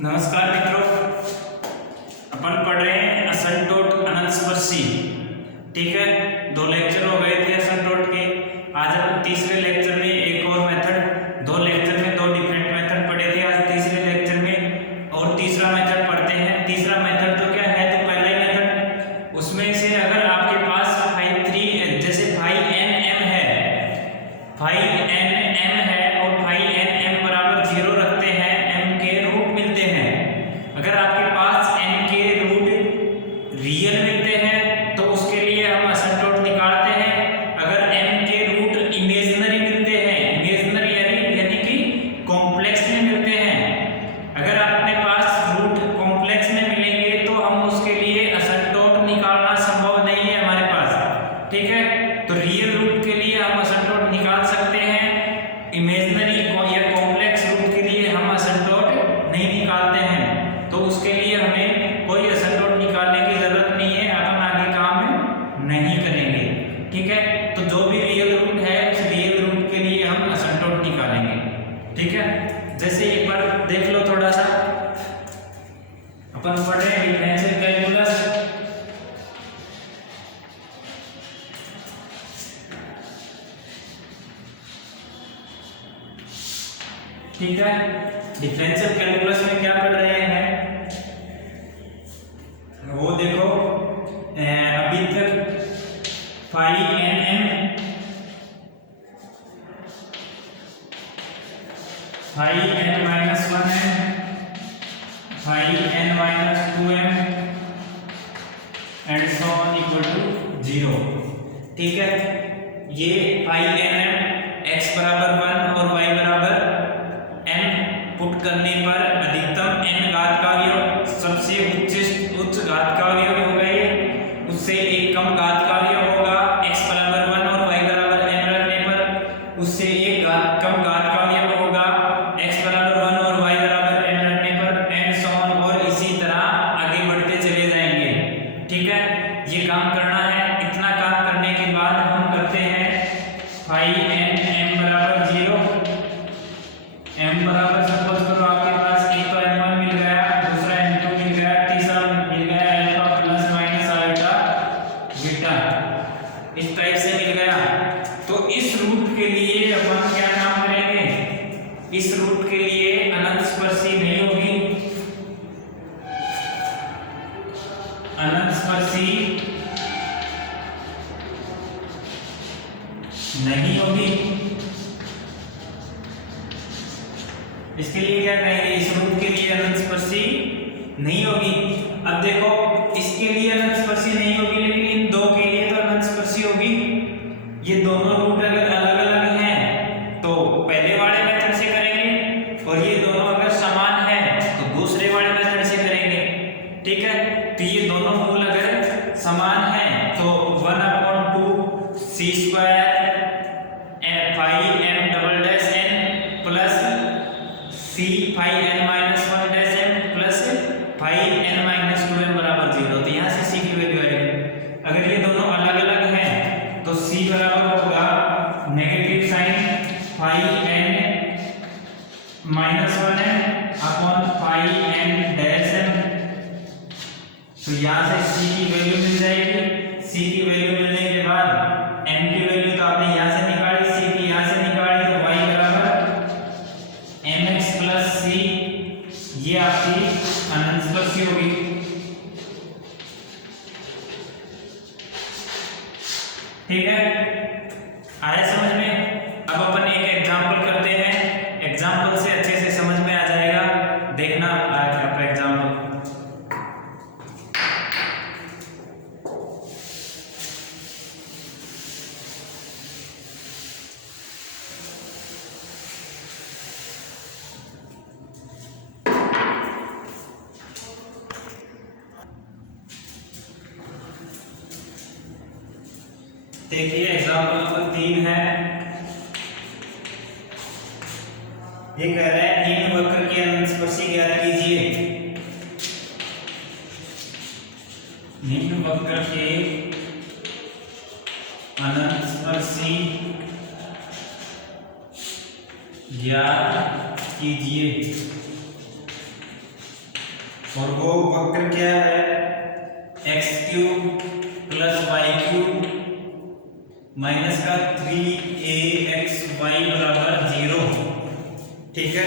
नमस्कार मित्रों, अपन पढ़ रहे हैं असंतोष अनंतस्पर्शी। ठीक है, 2 लेक्चर हो गए थे असंतोष के। आज अपन तीसरे लेक्चर में एक और मेथड, 2 लेक्चर में 2 डिफरेंट मेथड पढ़े थे। आज तीसरे लेक्चर में और तीसरा मेथड पढ़ते हैं। तीसरा मेथड तो क्या है, तो पहला ही मेथड, उसमें से अगर आपके पास फाई 3 जैसे फाई एन एम है, फाई एन एम है और फाई एन एम बराबर 0 रखते हैं, एम के रूट मिलते हैं। अगर आपके पास एन के रूट रियल मिलते हैं तो उसके लिए हम असंतोष निकालते हैं। अगर एन के रूट इमेजिनरी मिलते हैं, इमेजिनरी यानी कि कॉम्प्लेक्स में मिलते हैं, अगर अपने पास रूट कॉम्प्लेक्स में मिलेंगे तो हम उसके लिए असंतोष निकालना संभव नहीं है हमारे पास। ठीक है, तो रियल रूट के लिए हम असंतोष निकाल सकते हैं, इमेजिनरी या कॉम्प्लेक्स रूट के लिए हम असंतोष नहीं निकालते हैं। तो उसके लिए हमें कोई असंतोष निकालने की जरूरत नहीं है, अपन आगे काम नहीं करेंगे। ठीक है, तो जो भी रियल रूट है उस रियल रूट के लिए हम असंतोष निकालेंगे। ठीक है, जैसे एक बार देख लो थोड़ा सा, अपन पढ़ रहे हैं डिफरेंशियल कैलकुलस। ठीक है, डिफरेंशियल कैलकुलस में क्या पढ़ रहे हैं वो देखो। अभी तक phi N M, phi N minus 1m, phi N minus 2m and so on equal to 0। ठीक है, ये फाई एन एम x बराबर 1 और y बराबर n पुट करने पर अधिकतम n घात का अवयव, सबसे उच्च घात का अवयव होगा ये, उससे एक कम घात का अवयव होगा x बराबर 1 और y बराबर n रखने पर, उससे एक कम घात का अवयव होगा x बराबर 1 और y बराबर n रखने पर, एंड सो ऑन, और इसी तरह आगे बढ़ते चले जाएंगे। ठीक है, ये काम करना है। इतना काम करने के बाद हम करते हैं फाई एन एम बराबर 0, एम बराबर सपोज करो आपके पास एक तो m1 मिल गया, दूसरा m2 मिल गया, तीसरा मिल गया alpha plus minus alpha beta, इस टाइप से मिल गया। तो इस रूट के लिए अपन क्या काम करेंगे, इस रूट के लिए अनंत स्पर्शी नहीं होगी, अनंत स्पर्शी नहीं होगी। इसके लिए क्या कहेंगे, इस रूट के लिए अनंत स्पर्शी नहीं होगी। अब देखो, इसके लिए अनंत स्पर्शी नहीं होगी, लेकिन इन दो के लिए तो अनंत स्पर्शी होगी। ये दोनों रूट अगर अलग अलग हैं तो पहले वाले मेथड से करेंगे, और ये दोनों अगर समान हैं तो दूसरे वाले मेथड से करेंगे। ठीक है, तो ये दोनों मूल अगर समान हैं तो 1/2 c square phi m double dash n plus c phi n minus 1 dash m plus phi n minus 2m बराबर 0। तो यहाँ से c की वैल्यू आएगी। अगर ये दोनों अलग अलग हैं तो c बराबर होगा negative sign phi n minus 1m upon phi n dash m। तो यहाँ से c की वैल्यू मिल जाएगी। c की वैल्यू मिलने के बाद m की वैल्यू तो आपने यहाँ से निकाली, c की यहाँ से निकाली, तो y बराबर mx प्लस c, ये आपकी अनंत स्पर्शी होगी। ठीक है, आया समझ में। अब अपन एक एग्जांपल करते हैं, एग्जांपल से अच्छे से समझ में आ जाएगा। देखना आपका एग्जांपल। देखिए एग्जांपल नंबर 3 है। ये कह रहा है निम्न वक्र की अनंत स्पर्शी ज्ञात कीजिए। निम्न वक्र के अनंत स्पर्शी ज्ञात कीजिए। और वो वक्र क्या है, X cube plus Y cube minus का 3axy बराबर 0। ठीक है,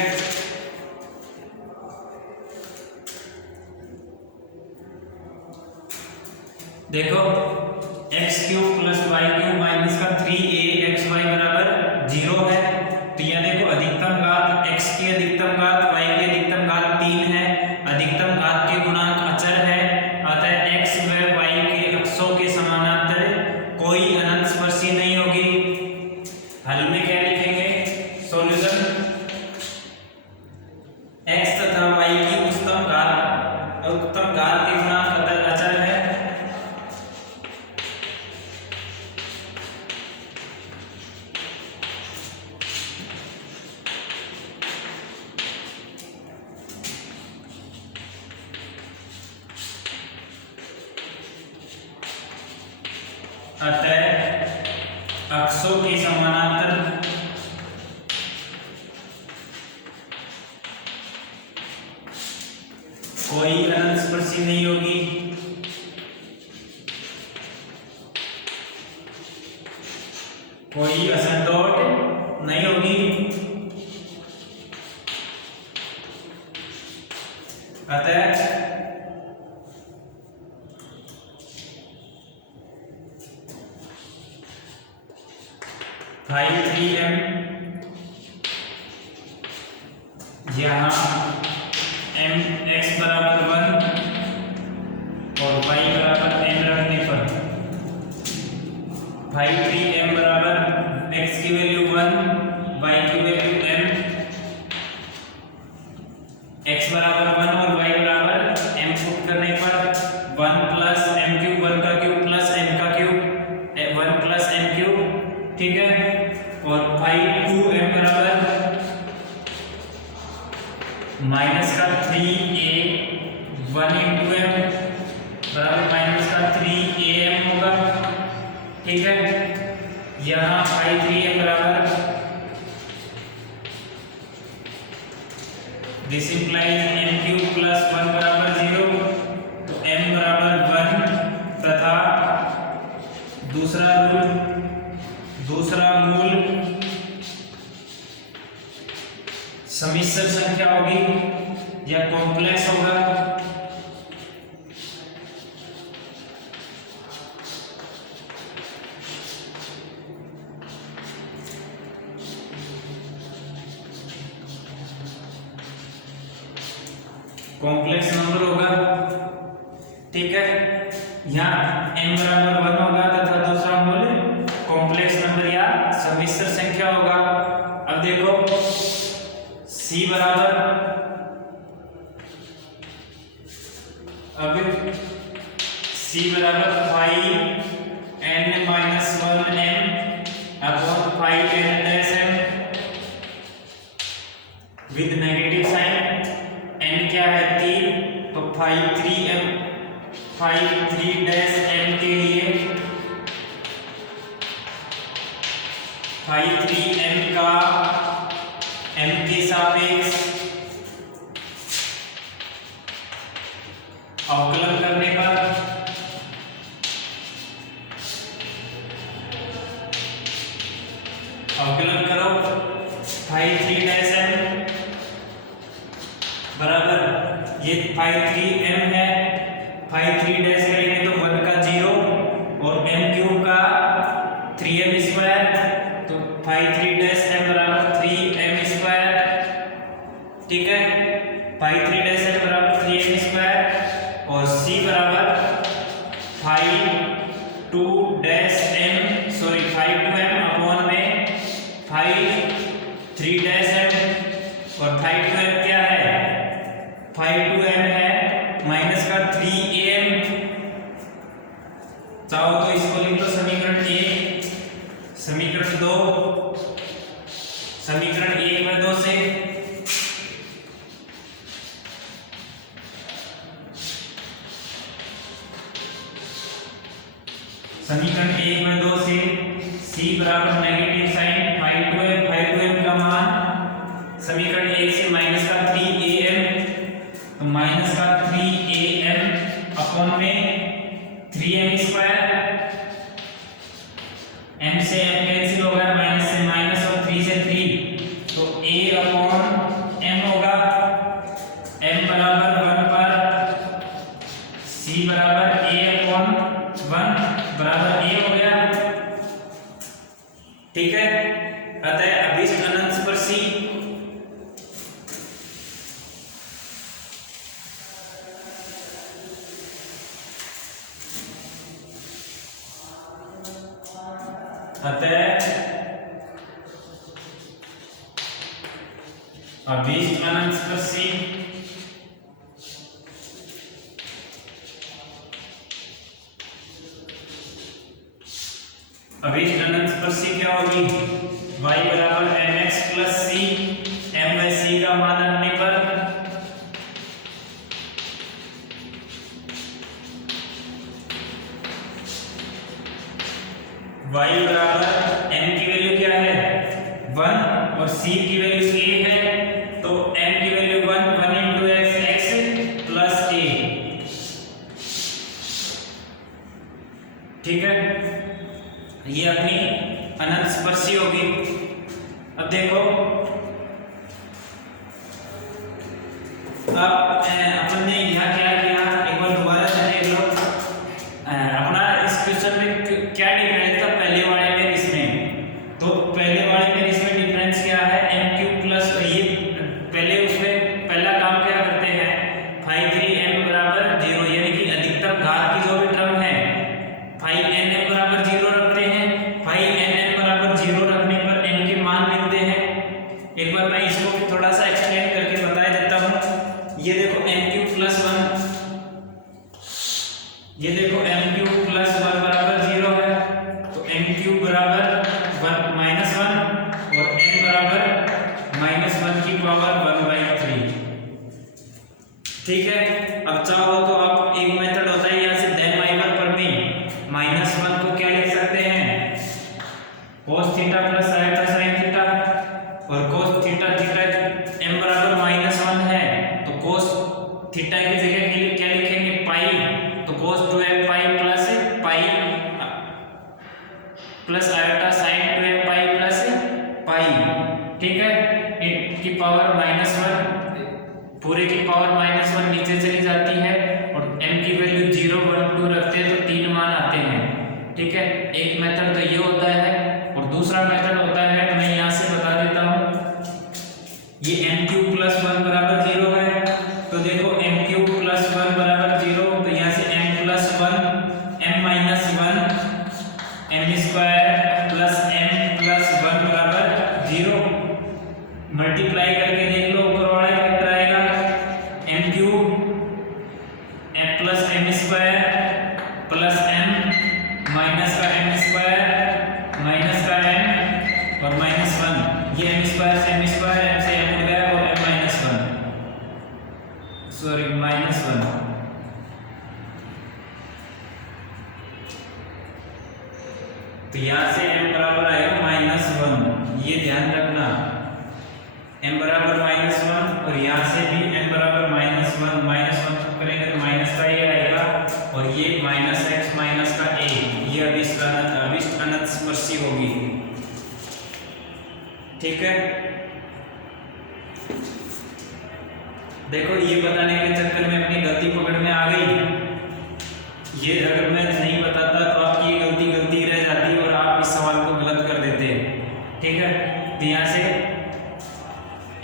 देखो X cube plus Y cube minus का 3axy बराबर 0 है। तो यह देखो अधिकतम घात x की अधिकतम घात y की अधिकतम घात 3 है। अधिकतम घात के गुणांक अचर है, अतः x व y के अक्षों के समानांतर कोई अनंत स्पर्शी नहीं होगी। हल में क्या लिखेंगे, सॉल्यूशन x तथा y की उच्चतम घात के गुणांक अचर है। अतः अक्षों के समानांतर कोई अनंत स्पर्शी नहीं होगी। कोई असंतोष नहीं होगी। अतः फाइव 3m यहाँ m x बराबर 1 और y बराबर m रखने पर 5 3m बराबर x की वैल्यू 1 y की वैल्यू m, x बराबर 1 और y बराबर m पुट करने पर 1 प्लस m क्यूब 1 का क्यूब प्लस m का क्यूब 1 प्लस m क्यूब। ठीक है, और 5 2m बराबर माइनस का 3a 1 इंटू m बराबर माइनस का 3am होगा। ठीक है, यहाँ 5 3m बराबर this implies m cube plus 1 बराबर 0, तो m बराबर 1 तथा दूसरा मूल समिश्र संख्या होगी या कॉम्प्लेक्स होगा। कॉम्प्लेक्स नंबर होगा। ठीक है, यहाँ m बराबर 1 होगा तथा दूसरा मूल कॉम्प्लेक्स नंबर या समिश्र संख्या होगा। अब देखो c बराबर c बराबर 5n minus 1m upon 5n dash m with negative sign. n क्या है 3, तो 5 3 डैश m के लिए 5 3m का m के सापेक्ष अवकलन करने पर अवकलन करो 5 3 डैश m बराबर ये 5 3m है, 5 3 डैश करेंगे तो 1 का 0 और m क्यूब का 3m स्क्वायर, तो 5 3 डैश m बराबर 3m स्क्वायर। ठीक है, 5 3 डैश m बराबर 3m स्क्वायर और c बराबर 5 2 dash m sorry 5 2m upon में 5 3 डैश m और 5 2m क्या है 5 2m है माइनस का 3am। चाहो तो इसको लिख लो समीकरण 1, समीकरण 2, समीकरण 1 में 2 से समीकरण 1 में 2 से c बराबर नेगेटिव साइन 5 2m का मान समीकरण 1 से माइनस का 3am, तो माइनस का 3 अतः अभीष्ट अनंत स्पर्शी अभीष्ट अनंत स्पर्शी क्या होगी? y बराबर mx plus c, m by c का मान रखने पर y बराबर m की वैल्यू क्या है? 1 और c की वैल्यू a है, तो m की value 1 into x plus a। ठीक है, ये अपनी अनंत स्पर्शी होगी। अब देखो, अब अपन ने यहाँ क्या किया, एक बार दोबारा से देख लो। अपना इस क्वेश्चन में क्या डिफरेंस था पहले वाले में इसमें? तो पहले वाले में इसमें डिफरेंस क्या है? m क्यूब प्लस, ये पहले उसमें पहला काम क्या करते हैं, फाई 3m बराबर 0, यानी कि अधिकतम घात की जो भी टर्म है फाई nm बराबर 0 रखते हैं। फाई nm बराबर 0 रखने पर n के मान मिलते हैं। एक बार मैं इसको थोड़ा सा एक्सप्लेन करके बता देता हूँ। ये देखो m क्यूब प्लस 1, ये देखो m क्यूब प्लस 1 बराबर 0 है, तो m क्यूब बराबर 1 माइनस 1 और n बराबर माइनस 1 की पावर 1/3। ठीक है, अब चाहो तो आप एक मेथड होता है यहाँ से देन माइनस पर में माइनस 1 को क्या लिख सकते हैं, cos थीटा प्लस आयता sin थीटा, और cos थीटा थीटा m बराबर माइनस 1 है, तो cos थीटा की जगह के लिए क्या लिखेंगे, पाई, तो cos 2m पाई प्लस आयता sin 2m pi plus pi. ठीक है, की पावर माइनस 1, पूरे की पावर माइनस 1 नीचे चली जाती है, और m की वैल्यू 0 1 2 रखते हैं तो 3 मान आते हैं। ठीक है, एक मेथड तो ये होता है, और दूसरा मेथड होता है, मैं यहाँ से बता देता हूँ। ये m क्यूब प्लस 1 बराबर 0 है, तो देखो m क्यूब प्लस 1 बराबर 0, तो यहाँ से m plus 1 m minus 1 m square plus m plus 1 बराबर 0। मल्टीप्लाई करके देख लो, ऊपर वाला फैक्टर आएगा m cube m plus m square plus m minus का m स्क्वायर माइनस का m और माइनस 1, ये m स्क्वायर से m से m उड़ गया और m माइनस 1, सॉरी माइनस 1। तो यहाँ से m बराबर आएगा माइनस 1, ये ध्यान रखना, m बराबर माइनस 1, और यहाँ से भी m बराबर माइनस 1 करेंगे तो माइनस का ये आएगा, और ये माइनस x माइनस का a, ये अभीष्ट अनंत स्पर्शी होगी। ठीक है, देखो ये बताने के चक्कर में अपनी गलती पकड़ में आ गई। ये अगर मैं नहीं बताता तो आपकी ये गलती रह जाती और आप इस सवाल को गलत कर देते। ठीक है, तो यहाँ से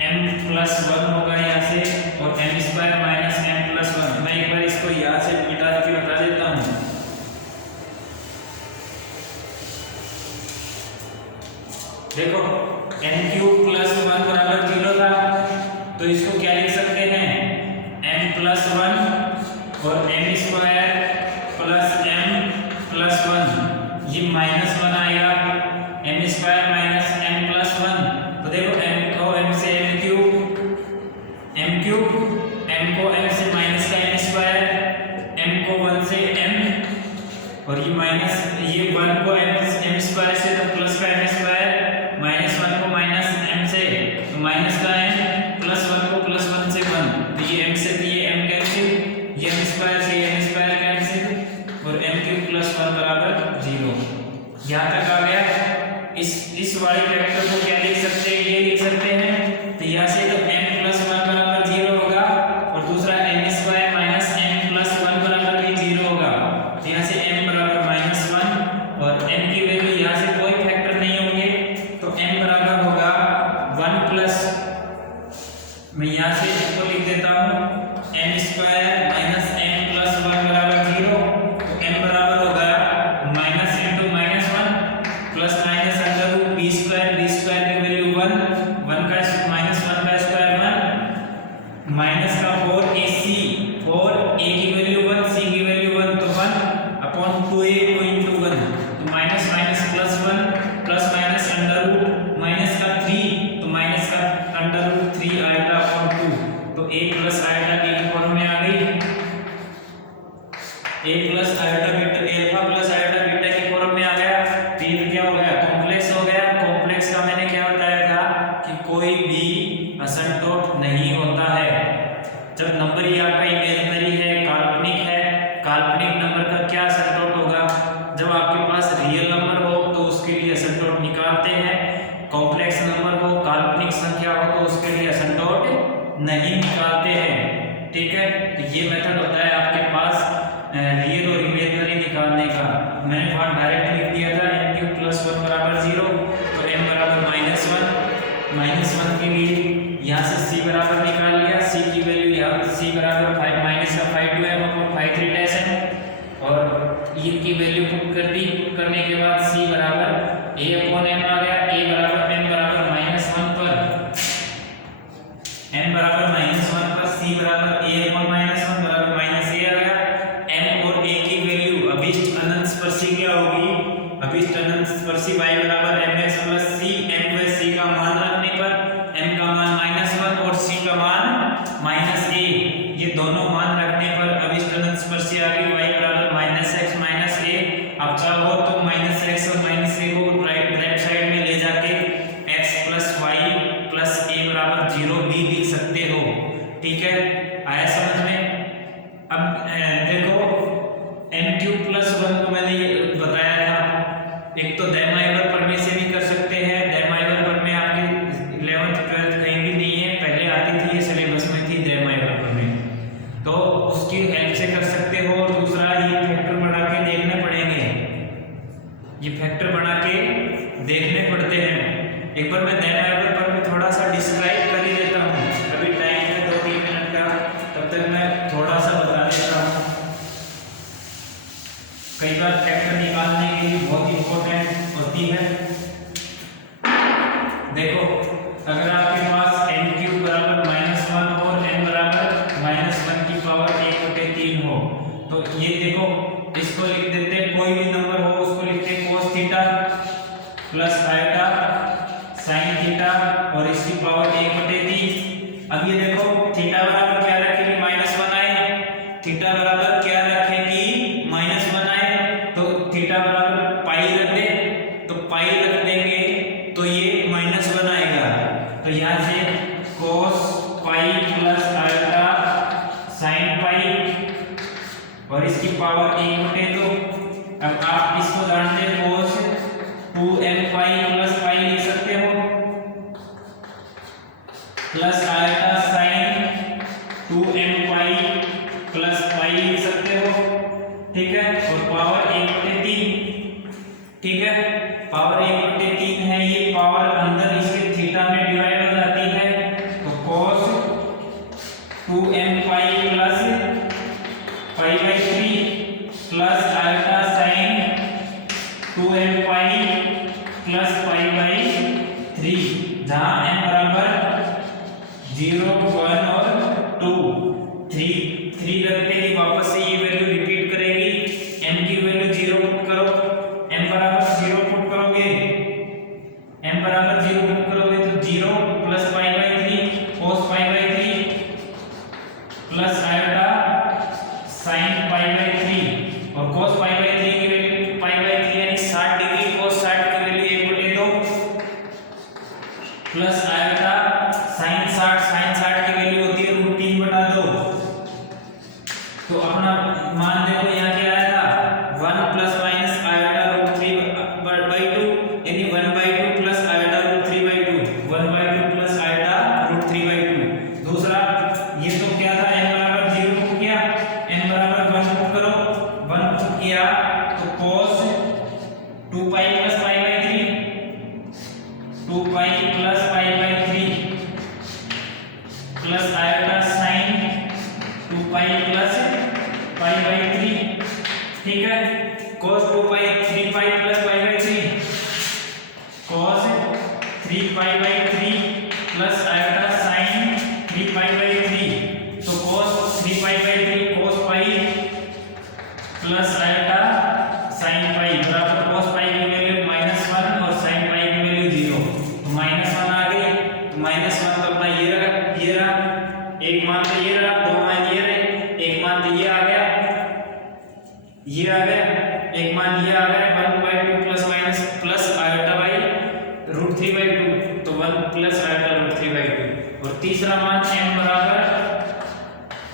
m प्लस 1 होगा यहाँ से, और m square minus m plus 1। मैं एक बार इसको यहाँ से मिटा के बता देता हूँ। देखो m क्यूब प्लस 1 बराबर 0 था, तो इसको क्या लिख सकते हैं, m प्लस 1 और m square plus m plus 1, ये माइनस 1 आएगा, m square minus m plus 1। तो देखो m को m से m क्यूब, m को m से माइनस का m स्क्वायर, m को 1 से m, और ये माइनस, ये 1 को m स्क्वायर से तो प्लस का m स्क्वायर, माइनस 1 को माइनस m से तो माइनस का m, प्लस 1 को प्लस 1 से 1, तो ये m से तो ये m कैंसिल, ये m स्क्वायर से ये m स्क्वायर कैंसिल, और m क्यूब प्लस 1 बराबर 0। यहाँ तक आ गया। इस वाले वेक्टर को क्या लिख सकते हैं, ये लिख सकते हैं, तो यहाँ से तो m प्लस 1 बराबर 0 होगा, और दूसरा m square minus m plus 1 बराबर भी 0 होगा, तो यहाँ से m बराबर माइनस 1, और m की वैल्यू यहाँ से कोई फैक्टर नहीं होंगे, तो m बराबर होगा 1 प्लस, मैं यहाँ से इसको लिख देता हूँ m square minus m plus 1 बराबर 0, तो m बराबर होगा minus into minus 1 plus 9 minus का 4ac, 4a की वैल्यू 1, c की वैल्यू 1, तो 1 अपॉन 2a को इंटू 1, तो minus minus plus 1 plus minus under root minus का 3, तो माइनस का अंडर रूट 3 आएगा अपॉन 2, तो a प्लस आएगा b की फॉर्म में आ गई, a plus iota beta alpha plus iota beta की फॉर्म में आ गया। तो ये क्या हो गया, कॉम्प्लेक्स हो गया। कॉम्प्लेक्स का मैंने क्या बताया था कि कोई भी असंतोष नहीं होता है जब नंबर ये आपका इमेजिनरी है, काल्पनिक है। काल्पनिक नंबर का क्या असंतोष होगा, जब आपके पास रियल नंबर हो तो उसके लिए असंतोष निकालते हैं, कॉम्प्लेक्स नंबर हो, काल्पनिक संख्या हो तो उसके लिए असंतोष नहीं निकालते हैं। ठीक है, तो ये मेथड होता है आपके पास रियल और इमेजिनरी निकालने का। मैंने वहां डायरेक्ट लिख दिया था n³ + 1 = 0, तो m = -1 के लिए यहाँ से c बराबर निकाल लिया, c की वैल्यू यहाँ c बराबर 5 माइनस का 5m अपॉन 5/3 और e की वैल्यू पुट कर दी। पुट करने के बाद c बराबर a अपॉन m आ गया, a बराबर m बराबर -1 पर, m बराबर -1 पर c बराबर a अपॉन -1 बराबर -a आ गया। m और a की वैल्यू अभिष्ट अनंत स्पर्शी क्या होगी, अभिष्ट अनंत स्पर्शी y बराबर mx + c, m व c का मान रखने पर m का मान -1 और c का मान -a, ये दोनों मान रखने पर अभिष्ट अनंत स्पर्शी आ गई y बराबर -x - a। अब चाहो तो -x और -a को राइट साइड में ले जाके x + y + a बराबर 0 भी लिख सकते हो। ठीक है, आया समझ में। अब देखो n³ + 1 को मैंने ये बताया था, एक तो दैमाइवर प्रमेय से भी कर सकते हैं। दैमाइवर प्रमेय आपके 11th 12th कहीं भी नहीं है, पहले आती थी, ये सिलेबस में थी दैमाइवर प्रमेय, तो उसकी हेल्प से कर सकते हो। और दूसरा ये फैक्टर बना के देखने पड़ेंगे, ये फैक्टर बना के देखने पड़ते हैं। एक बार मैं दैमाइवर प्रमेय थोड़ा सा डिस्क्राइब कर ही देता हूँ, अभी टाइम है 2-3 मिनट का, तब तक मैं थोड़ा सा बता देता हूँ। कई बार फैक्टर निकालने के लिए बहुत इंपॉर्टेंट होती है। देखो, अगर आपके पास n³ बराबर -1 और n बराबर -1 की पावर 1/3 हो, तो ये देखो, इसको लिख देते हैं, कोई भी नंबर हो उसको लिखते हैं cos theta plus iota sin theta और इसकी पावर 1/3। अब ये देखो, थीटा बराबर क्या रखेंगे, -1 आए, थीटा बराबर क्या रखेंगे, -1 आए, तो थीटा बराबर पाई रख दे, तो पाई रख देंगे तो ये -1 आएगा, तो यहाँ से cos pi plus iota sin पाई और इसकी पावर 1/2। अब आप इसको जानते हैं, cos 2m pi plus pi लिख सकते हो, plus iota sin 2m pi plus pi लिख सकते हो। ठीक है, और पावर 1/3। ठीक है, पावर 1/3 है, ये पावर अंदर इसके थीटा में डिवाइड हो जाती है, तो cos 2m pi plus पाई/3 plus iota sin 2m pi plus पाई/3, जहां m बराबर 0, 1 और 2, 3 रखते ही वापस से ये वैल्यू रिपीट करेगी। m की वैल्यू 0 पुट करो, m बराबर 0 पुट करोगे, m बराबर 0 पुट करोगे तो 0 plus pi cos pi plus iota sin pi और cos पाई/3 की वैल्यू पाई/3 यानी 60 डिग्री, cos 60 की वैल्यू 1/2 प्लस आयोटा sin 60 की वैल्यू होती है √3/2। तो अपना मान देखो यहाँ क्या आया था, 1 प्लस माइनस आयोटा √3/2 यानी 1/2 प्लस आयोटा √3/2, 1/2 प्लस आयोटा √3/2। दूसरा ये तो क्या था, m बराबर 0 पुट किया, m बराबर 1 पुट करो, 1 पुट किया तो cos 2 pi plus pi, 2 pi plus पाई/3 plus iota sin 2 pi plus pi. ठीक है, cos 2 pi 3 pi plus pi, cos 3 pi plus iota sin 3 pi plus iota sine pi बराबर cos पाई की value -1 और sin पाई की value 0। तो -1 आ गई, तो -1 तो अपना ये रहा, एक मान तो ये रहा, दो मान ये रहे, एक मान तो ये आ गया, एक मान ये आ गया 1/2 plus minus plus iota by √3/2, तो 1 प्लस आयोटा √3/2। और तीसरा मान m बराबर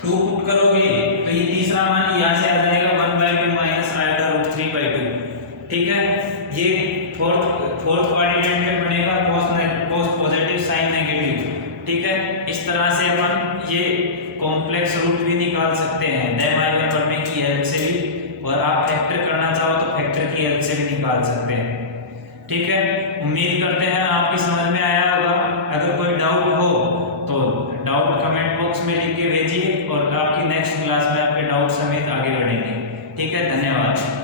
2 पुट करोगे तो ये तीसरा मान यहाँ से आ जाएगा 1/2 माइनस आयोटा √3/2। ठीक है, ये फोर्थ क्वाड्रेंट में बनेगा cos पॉजिटिव साइन नेगेटिव। ठीक है, इस तरह से अपन ये कॉम्प्लेक्स रूट भी निकाल सकते हैं दैमाइवर प्रमेय की हेल्प से भी, और आप फैक्टर करना चाहो तो फैक्टर की हेल्प से भी निकाल सकते हैं। ठीक है, उम्मीद करते हैं आपकी समझ में आया होगा। अगर कोई डाउट हो तो डाउट कमेंट बॉक्स में लिख के भेजिए, और आपकी नेक्स्ट क्लास में आपके डाउट समेत आगे बढ़ेंगे। ठीक है, धन्यवाद।